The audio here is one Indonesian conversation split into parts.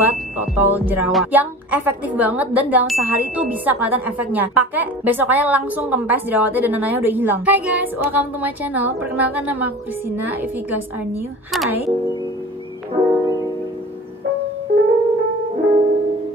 obat total jerawat yang efektif banget dan dalam sehari itu bisa kelihatan efeknya. Pakai besokannya langsung kempes jerawatnya dan nananya udah hilang. Hai guys, welcome to my channel. Perkenalkan, nama aku Christina. If you guys are new, hi.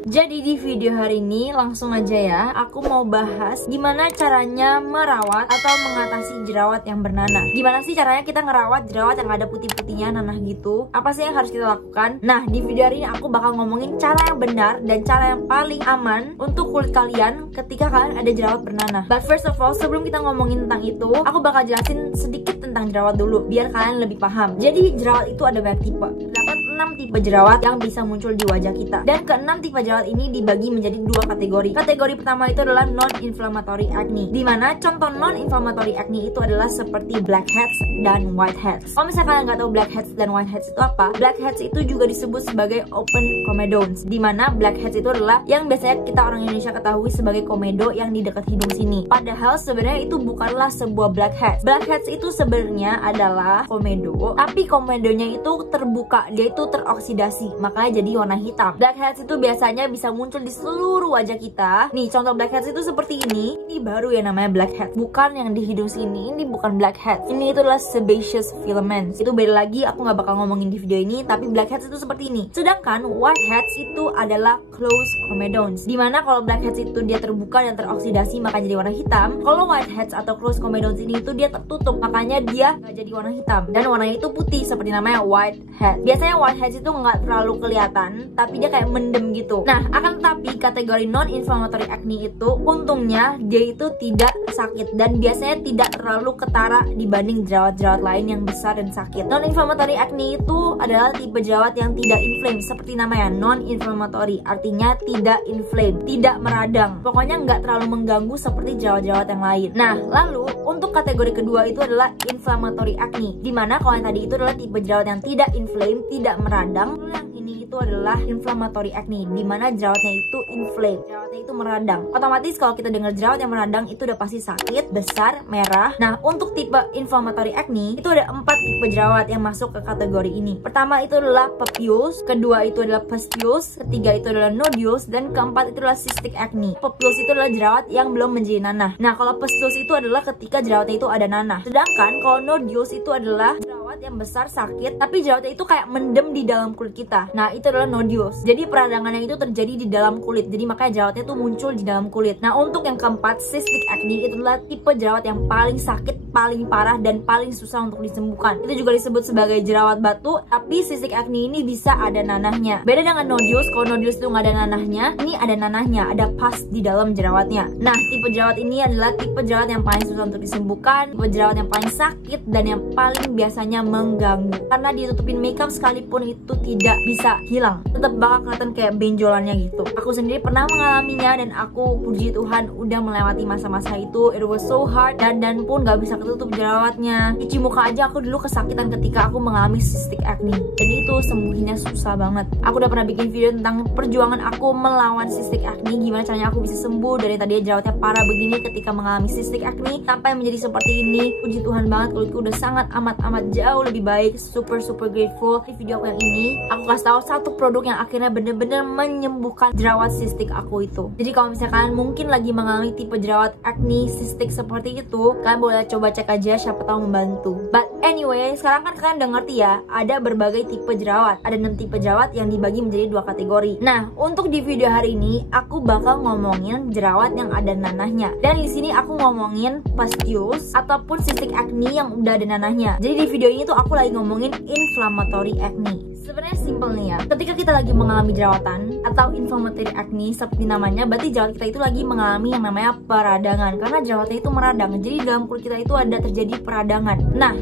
Jadi di video hari ini langsung aja ya, aku mau bahas gimana caranya merawat atau mengatasi jerawat yang bernanah. Gimana sih caranya kita ngerawat jerawat yang ada putih-putihnya, nanah gitu? Apa sih yang harus kita lakukan? Nah, di video hari ini aku bakal ngomongin cara yang benar dan cara yang paling aman untuk kulit kalian ketika kalian ada jerawat bernanah. But first of all, sebelum kita ngomongin tentang itu, aku bakal jelasin sedikit tentang jerawat dulu biar kalian lebih paham. Jadi jerawat itu ada banyak tipe. Terdapat 6 tipe jerawat yang bisa muncul di wajah kita. Dan ke-6 tipe jerawat ini dibagi menjadi 2 kategori. Kategori pertama itu adalah non-inflammatory acne, dimana contoh non-inflammatory acne itu adalah seperti blackheads dan whiteheads. Kalau misalnya kalian nggak tahu blackheads dan whiteheads itu apa, blackheads itu juga disebut sebagai open comedones, dimana blackheads itu adalah yang biasanya kita orang Indonesia ketahui sebagai komedo yang di dekat hidung sini. Padahal sebenarnya itu bukanlah sebuah blackheads. Blackheads itu sebenarnya adalah komedo, tapi komedonya itu terbuka, dia itu teroksidasi, makanya jadi warna hitam. Blackheads itu biasanya bisa muncul di seluruh wajah kita. Nih, contoh blackheads itu seperti ini. Ini baru ya namanya blackhead, bukan yang di hidung sini. Ini bukan blackhead. Ini itu adalah sebaceous filaments. Itu beda lagi, aku nggak bakal ngomongin di video ini. Tapi blackheads itu seperti ini. Sedangkan whiteheads itu adalah closed comedones, dimana kalau blackheads itu dia terbuka dan teroksidasi maka jadi warna hitam. Kalau whiteheads atau closed comedones ini itu dia tertutup, makanya dia nggak jadi warna hitam dan warnanya itu putih seperti namanya whitehead. Biasanya whiteheads itu nggak terlalu kelihatan, tapi dia kayak mendem gitu. Nah, akan tetapi kategori non-inflammatory acne itu untungnya dia itu tidak sakit dan biasanya tidak terlalu ketara dibanding jerawat-jerawat lain yang besar dan sakit. Non-inflammatory acne itu adalah tipe jerawat yang tidak inflame, seperti namanya non-inflammatory, artinya tidak inflame, tidak meradang. Pokoknya nggak terlalu mengganggu seperti jerawat-jerawat yang lain. Nah, lalu untuk kategori kedua itu adalah inflammatory acne, dimana kalau yang tadi itu adalah tipe jerawat yang tidak inflame, tidak meradang. Yang ini itu adalah inflammatory acne, dimana jerawatnya itu inflame, jerawatnya itu meradang. Otomatis kalau kita dengar jerawat yang meradang itu udah pasti sakit, besar, merah. Nah, untuk tipe inflammatory acne itu ada 4 tipe jerawat yang masuk ke kategori ini. Pertama itu adalah papules, kedua itu adalah pustules, ketiga itu adalah nodules, dan keempat itu adalah cystic acne. Papules itu adalah jerawat yang belum menjadi nanah. Nah, kalau pustules itu adalah ketika jerawatnya itu ada nanah. Sedangkan kalau nodules itu adalah jerawat yang besar, sakit, tapi jerawatnya itu kayak mendem di dalam kulit kita. Nah, itu adalah nodules. Jadi peradangannya itu terjadi di dalam kulit. Jadi makanya jerawatnya itu muncul di dalam kulit. Nah, untuk yang keempat, cystic acne, itu adalah tipe jerawat yang paling sakit, paling parah, dan paling susah untuk disembuhkan. Itu juga disebut sebagai jerawat batu, tapi cystic acne ini bisa ada nanahnya. Beda dengan nodules, kalau nodules itu nggak ada nanahnya, ini ada nanahnya, ada pus di dalam jerawatnya. Nah, tipe jerawat ini adalah tipe jerawat yang paling susah untuk disembuhkan, tipe jerawat yang paling sakit, dan yang paling biasanya mengganggu. Karena ditutupin makeup sekalipun itu tidak bisa hilang, tetap bakal kelihatan kayak benjolannya gitu. Aku sendiri pernah mengalaminya dan aku puji Tuhan udah melewati masa-masa itu. It was so hard, dan pun gak bisa ketutup jerawatnya. Cuci muka aja aku dulu kesakitan ketika aku mengalami cystic acne, dan itu sembuhinnya susah banget. Aku udah pernah bikin video tentang perjuangan aku melawan cystic acne, gimana caranya aku bisa sembuh dari tadi jerawatnya parah begini ketika mengalami cystic acne sampai menjadi seperti ini. Puji Tuhan banget, kulitku udah sangat amat jauh lebih baik. Super grateful. Di video aku yang ini aku kasih tahu satu produk yang akhirnya bener-bener menyembuhkan jerawat cystic aku itu. Jadi kalau misalnya kalian mungkin lagi mengalami tipe jerawat acne cystic seperti itu, kalian boleh coba cek aja, siapa tahu membantu. But anyway, sekarang kan kalian udah ngerti ya, ada berbagai tipe jerawat. Ada 6 tipe jerawat yang dibagi menjadi 2 kategori. Nah, untuk di video hari ini aku bakal ngomongin jerawat yang ada nanahnya. Dan di sini aku ngomongin pustules ataupun cystic acne yang udah ada nanahnya. Jadi di video ini tuh aku lagi ngomongin inflammatory acne. Sebenarnya simple nih ya. Ketika kita lagi mengalami jerawatan atau inflammatory acne seperti namanya, berarti jerawat kita itu lagi mengalami yang namanya peradangan. Karena jerawatnya itu meradang. Jadi dalam kulit kita itu ada terjadi peradangan. Nah,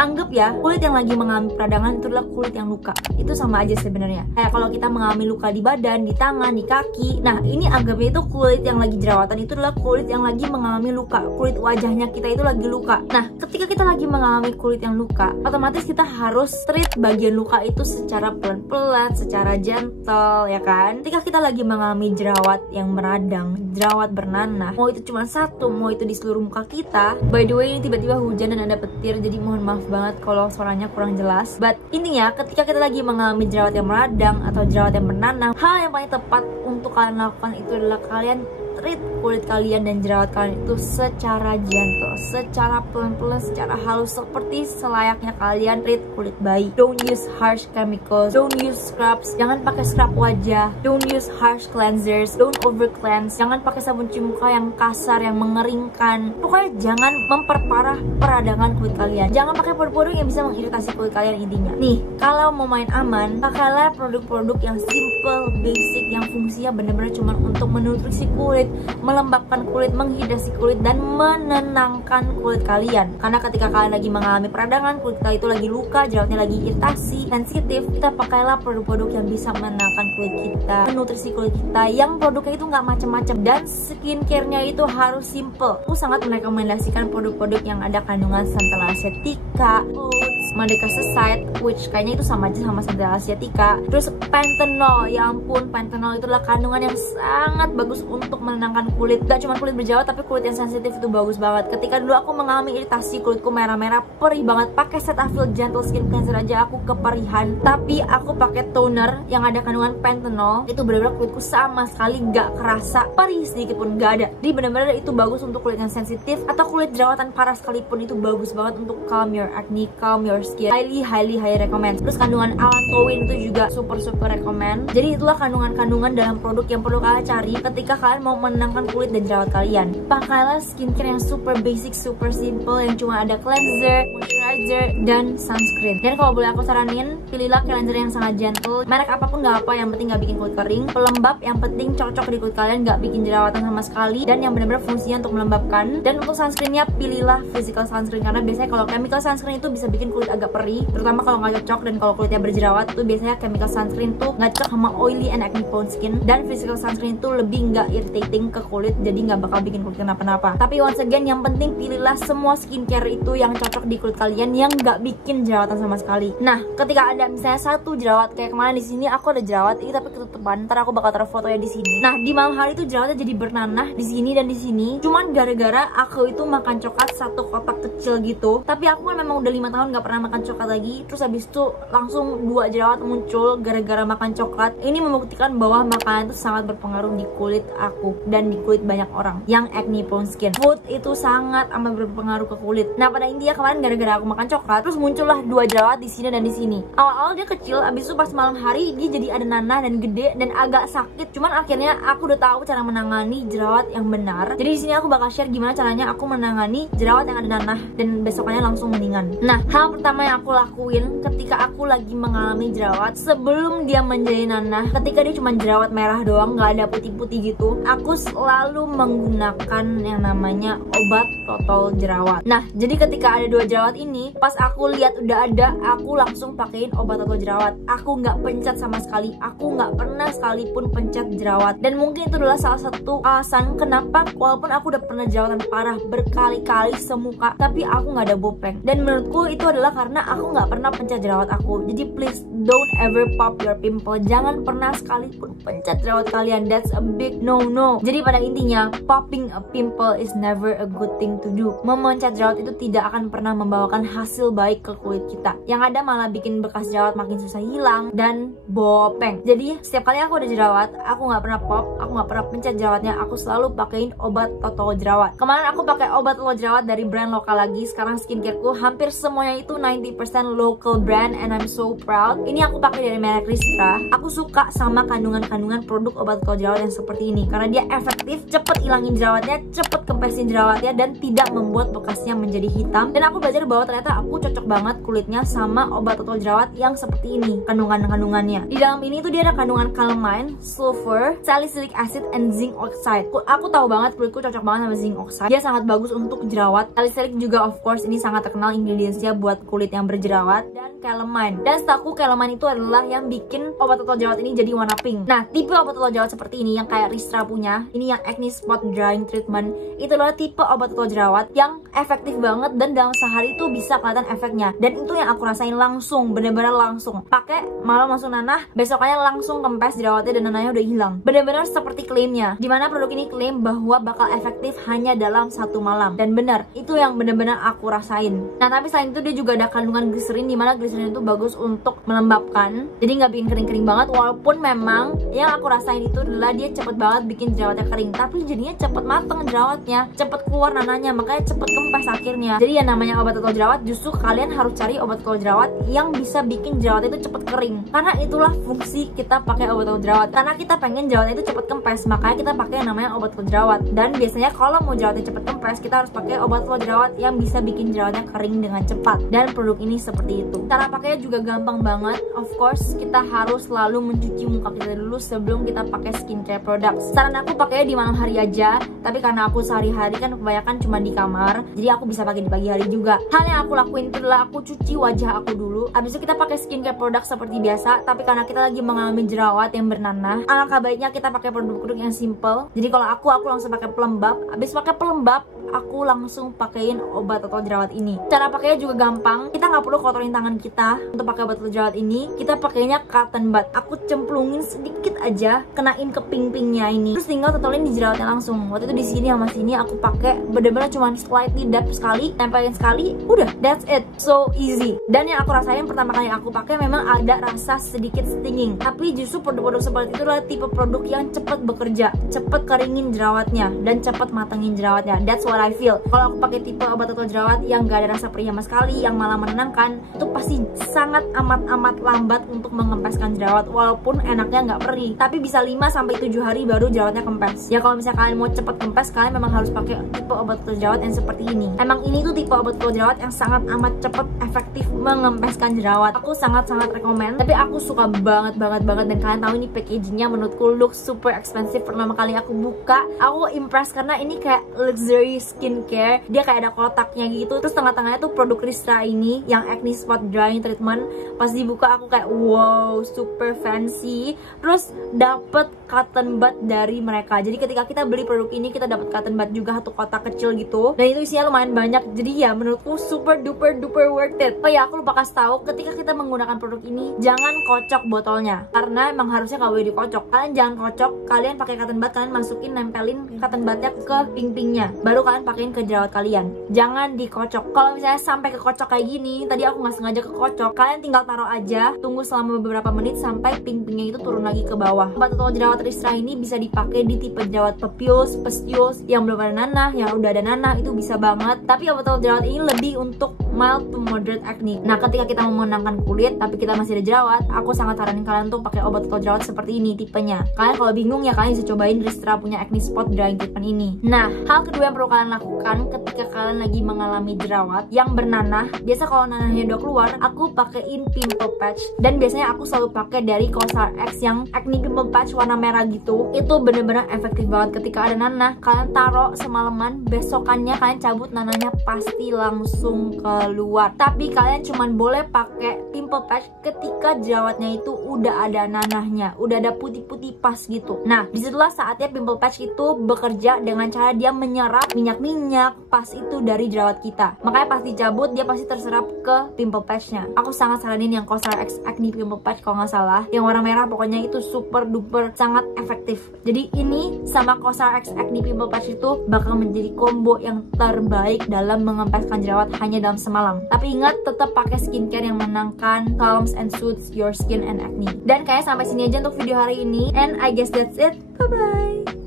anggap ya, kulit yang lagi mengalami peradangan itu adalah kulit yang luka. Itu sama aja sebenarnya. Kayak kalau kita mengalami luka di badan, di tangan, di kaki. Nah, ini anggapnya itu kulit yang lagi jerawatan itu adalah kulit yang lagi mengalami luka. Kulit wajahnya kita itu lagi luka. Nah, ketika kita lagi mengalami kulit yang luka, otomatis kita harus treat bagian luka itu secara pelan-pelan, secara gentle, ya kan? Ketika kita lagi mengalami jerawat yang meradang, jerawat bernanah, mau itu cuma satu, mau itu di seluruh muka kita. By the way, ini tiba-tiba hujan dan ada petir, jadi mohon maaf maaf banget kalau suaranya kurang jelas. But intinya ketika kita lagi mengalami jerawat yang meradang atau jerawat yang bernanah, hal yang paling tepat untuk kalian lakukan itu adalah kalian treat kulit kalian dan jerawat kalian itu secara gentle, secara pelan-pelan, secara halus, seperti selayaknya kalian treat kulit bayi. Don't use harsh chemicals, don't use scrubs, jangan pakai scrub wajah, don't use harsh cleansers, don't over cleanse, jangan pakai sabun cuci muka yang kasar, yang mengeringkan. Pokoknya jangan memperparah peradangan kulit kalian, jangan pakai produk-produk yang bisa mengiritasi kulit kalian. Intinya nih, kalau mau main aman, pakailah produk-produk yang simple, basic, yang fungsinya benar-benar cuma untuk menutrisi kulit, melembabkan kulit, menghidrasi kulit, dan menenangkan kulit kalian. Karena ketika kalian lagi mengalami peradangan, kulit kalian itu lagi luka, jerawatnya lagi iritasi, sensitif, kita pakailah produk-produk yang bisa menenangkan kulit kita, menutrisi kulit kita, yang produknya itu nggak macam-macam, dan skincare-nya itu harus simple. Aku sangat merekomendasikan produk-produk yang ada kandungan Centella Asiatica, oats, Madeca Society, which kayaknya itu sama aja sama Centella Asiatica. Terus Panthenol, ya ampun, Panthenol itu adalah kandungan yang sangat bagus untuk menenangkan kulit. Gak cuma kulit berjerawat, tapi kulit yang sensitif itu bagus banget. Ketika dulu aku mengalami iritasi, kulitku merah-merah, perih banget, pakai Cetaphil Gentle Skin Cleanser aja aku keperihan. Tapi aku pakai toner yang ada kandungan Panthenol, itu benar-benar kulitku sama sekali gak kerasa perih sedikit pun, gak ada. Jadi benar-benar itu bagus untuk kulit yang sensitif atau kulit jerawatan parah sekalipun, itu bagus banget untuk calm your acne, calm your skin. Highly recommend. Terus kandungan allantoin itu juga super recommend. Jadi itulah kandungan-kandungan dalam produk yang perlu kalian cari ketika kalian mau menenangkan kulit dan jerawat kalian. Pakailah skincare yang super basic, super simple, yang cuma ada cleanser, moisturizer, dan sunscreen. Dan kalau boleh aku saranin, pilihlah cleanser yang sangat gentle. Merek apapun gak apa, yang penting gak bikin kulit kering. Pelembab yang penting cocok di kulit kalian, gak bikin jerawatan sama sekali, dan yang benar-benar fungsinya untuk melembabkan. Dan untuk sunscreennya, pilihlah physical sunscreen, karena biasanya kalau chemical sunscreen itu bisa bikin kulit agak perih, terutama kalau nggak cocok. Dan kalau kulitnya berjerawat tuh biasanya chemical sunscreen tuh nggak cocok sama oily and acne prone skin, dan physical sunscreen itu lebih nggak irritating ke kulit, jadi nggak bakal bikin kulit kenapa-napa. Tapi once again, yang penting pilihlah semua skincare itu yang cocok di kulit kalian, yang nggak bikin jerawatan sama sekali. Nah, ketika ada misalnya satu jerawat, kayak kemarin di sini aku ada jerawat ini tapi ketutupan, ntar aku bakal taruh fotonya di sini. Nah, di malam hari itu jerawatnya jadi bernanah di sini dan di sini, cuman gara-gara aku itu makan coklat satu kotak kecil gitu. Tapi aku kan memang udah 5 tahun nggak pernah makan coklat lagi. Terus habis itu langsung 2 jerawat muncul gara-gara makan coklat. Ini membuktikan bahwa makanan itu sangat berpengaruh di kulit aku dan di kulit banyak orang yang acne prone skin. Food itu sangat amat berpengaruh ke kulit. Nah, pada intinya kemarin gara-gara aku makan coklat, terus muncullah 2 jerawat di sini dan di sini. Awal-awal dia kecil, habis itu pas malam hari dia jadi ada nanah dan gede dan agak sakit. Cuman akhirnya aku udah tahu cara menangani jerawat yang benar. Jadi di sini aku bakal share gimana caranya aku menangani jerawat yang ada nanah dan besokannya langsung mendingan. Nah, hal pertama yang aku lakuin ketika aku lagi mengalami jerawat sebelum dia menjadi nanah, ketika dia cuma jerawat merah doang, nggak ada putih-putih gitu, aku selalu menggunakan yang namanya obat total jerawat. Nah, jadi ketika ada 2 jerawat ini, pas aku lihat udah ada, aku langsung pakein obat total jerawat. Aku nggak pencet sama sekali, aku nggak pernah sekalipun pencet jerawat. Dan mungkin itu adalah salah satu alasan kenapa walaupun aku udah pernah jerawatan parah berkali-kali semuka, tapi aku nggak ada bopeng. Dan menurutku itu adalah karena aku nggak pernah pencet jerawat aku. Jadi please don't ever pop your pimple. Jangan pernah sekalipun pencet jerawat kalian. That's a big no-no. Jadi pada intinya, popping a pimple is never a good thing to do. Memencet jerawat itu tidak akan pernah membawakan hasil baik ke kulit kita. Yang ada malah bikin bekas jerawat makin susah hilang dan bopeng. Jadi setiap kali aku ada jerawat, aku nggak pernah pop, aku nggak pernah pencet jerawatnya. Aku selalu pakein obat total jerawat. Kemarin aku pakai obat total jerawat dari brand lokal lagi. Sekarang skincareku hampir semuanya itu 90% local brand, and I'm so proud. Ini aku pakai dari merek Ristra. Aku suka sama kandungan-kandungan produk obat total jerawat yang seperti ini karena dia efektif, cepet ilangin jerawatnya, cepet kempesin jerawatnya, dan tidak membuat bekasnya menjadi hitam. Dan aku belajar bahwa ternyata aku cocok banget kulitnya sama obat total jerawat yang seperti ini kandungannya. Di dalam ini tuh dia ada kandungan calamine, sulfur, salicylic acid, and zinc oxide. Aku tahu banget kulitku cocok banget sama zinc oxide. Dia sangat bagus untuk jerawat. Salicylic juga of course ini sangat terkenal ingredientsnya buat kulit yang berjerawat. Dan calamine. Dan setahu calamine kandungan itu adalah yang bikin obat total jerawat ini jadi warna pink. Nah, tipe obat total jerawat seperti ini yang kayak Ristra punya, ini yang acne spot drying treatment, itu adalah tipe obat total jerawat yang efektif banget dan dalam sehari itu bisa kelihatan efeknya. Dan itu yang aku rasain langsung, bener-bener langsung. Pakai malam langsung nanah, besokannya langsung kempes jerawatnya dan nanahnya udah hilang. Bener-bener seperti klaimnya. Dimana produk ini klaim bahwa bakal efektif hanya dalam 1 malam. Dan bener, itu yang bener-bener aku rasain. Nah, tapi selain itu dia juga ada kandungan gliserin, dimana gliserin itu bagus untuk melembabkan, jadi nggak bikin kering-kering banget. Walaupun memang yang aku rasain itu adalah dia cepet banget bikin jerawatnya kering, tapi jadinya cepet mateng jerawatnya, cepet keluar nanahnya, makanya cepet kempes akhirnya. Jadi yang namanya obat total jerawat, justru kalian harus cari obat total jerawat yang bisa bikin jerawat itu cepet kering, karena itulah fungsi kita pakai obat total jerawat. Karena kita pengen jerawatnya itu cepet kempes, makanya kita pakai yang namanya obat total jerawat. Dan biasanya kalau mau jerawatnya cepet kempes, kita harus pakai obat total jerawat yang bisa bikin jerawatnya kering dengan cepat. Dan produk ini seperti itu. Cara pakainya juga gampang banget. Of course, kita harus selalu mencuci muka kita dulu sebelum kita pakai skincare products. Saran aku pakainya di malam hari aja, tapi karena aku sehari-hari kan kebanyakan cuma di kamar, jadi aku bisa pakai di pagi hari juga. Hal yang aku lakuin itu adalah aku cuci wajah aku dulu, habis itu kita pakai skincare produk seperti biasa. Tapi karena kita lagi mengalami jerawat yang bernanah, alangkah baiknya kita pakai produk-produk yang simple. Jadi kalau aku langsung pakai pelembab. Habis pakai pelembab, aku langsung pakein obat total jerawat ini. Cara pakainya juga gampang. Kita nggak perlu kotorin tangan kita untuk pakai obat total jerawat ini. Kita pakainya cotton bud. Aku cemplungin sedikit aja, kenain ke ping-pingnya ini. Terus tinggal totolin di jerawatnya langsung. Waktu itu di sini sama sini aku pakai bener-bener cuma slightly dab sekali, tempelin sekali, udah, that's it. So easy. Dan yang aku rasain pertama kali aku pakai memang ada rasa sedikit stinging. Tapi justru produk-produk seperti itu adalah tipe produk yang cepet bekerja, cepet keringin jerawatnya dan cepet matengin jerawatnya. That's what I feel. Kalau aku pakai tipe obat total jerawat yang gak ada rasa perih sama sekali, yang malah menenangkan, itu pasti sangat amat lambat untuk mengempeskan jerawat. Walaupun enaknya nggak perih, tapi bisa 5-7 hari baru jerawatnya kempes. Ya kalau misalnya kalian mau cepet kempes, kalian memang harus pakai tipe obat total jerawat yang seperti ini. Emang ini tuh tipe obat total jerawat yang sangat amat cepet efektif mengempeskan jerawat. Aku sangat-sangat rekomend. Tapi aku suka banget dan kalian tahu ini packagingnya menurutku look super expensive. Pertama kali aku buka, aku impressed karena ini kayak luxury skincare. Dia kayak ada kotaknya gitu. Terus tengah-tengahnya tuh produk Ristra ini yang acne spot drying treatment. Pas dibuka aku kayak wow, super fancy. Terus dapet cotton bud dari mereka. Jadi ketika kita beli produk ini, kita dapat cotton bud juga, satu kotak kecil gitu. Dan itu isinya lumayan banyak. Jadi ya menurutku super duper worth it. Oh ya, aku lupa kasih tahu, ketika kita menggunakan produk ini jangan kocok botolnya, karena emang harusnya nggak boleh dikocok. Kalian jangan kocok, kalian pakai cotton bud, kalian masukin, nempelin cotton budnya ke ping-pingnya, baru kalian pakein ke jerawat kalian. Jangan dikocok. Kalau misalnya sampai kekocok kayak gini, tadi aku nggak sengaja kekocok, kalian tinggal taruh aja, tunggu selama beberapa menit sampai ping-pingnya itu turun lagi ke bawah. Obat total jerawat Ristra ini bisa dipakai di tipe jerawat pepius, pustules, yang belum ada nanah, yang udah ada nanah, itu bisa banget. Tapi obat total jerawat ini lebih untuk mild to moderate acne. Nah, ketika kita mau menenangkan kulit tapi kita masih ada jerawat, aku sangat saranin kalian tuh pakai obat total jerawat seperti ini tipenya. Kalian kalau bingung ya kalian bisa cobain Ristra punya acne spot drying treatment ini. Nah, hal kedua yang perlu kalian lakukan ketika kalian lagi mengalami jerawat yang bernanah, biasa kalau nanahnya udah keluar, aku pakein pimple patch. Dan biasanya aku selalu pakai dari Cosrx yang acne pimple patch warna merah gitu. Itu bener-bener efektif banget. Ketika ada nanah, kalian taruh semalaman, besokannya kalian cabut, nanahnya pasti langsung keluar. Tapi kalian cuman boleh pakai pimple patch ketika jerawatnya itu udah ada nanahnya, udah ada putih-putih pas gitu. Nah, disitulah saatnya pimple patch itu bekerja dengan cara dia menyerap minyak-minyak pas itu dari jerawat kita. Makanya pas dicabut dia pasti terserap ke pimple patchnya. Aku sangat saranin yang Cosrx acne pimple patch kalau nggak salah, yang warna merah, pokoknya itu super duper sangat efektif. Jadi ini sama Cosrx acne pimple patch itu bakal menjadi combo yang terbaik dalam mengempeskan jerawat hanya dalam semalam. Tapi ingat, tetap pakai skincare yang menenangkan, calms and soothes your skin and acne. Dan kayak sampai sini aja untuk video hari ini, and I guess that's it. Bye bye.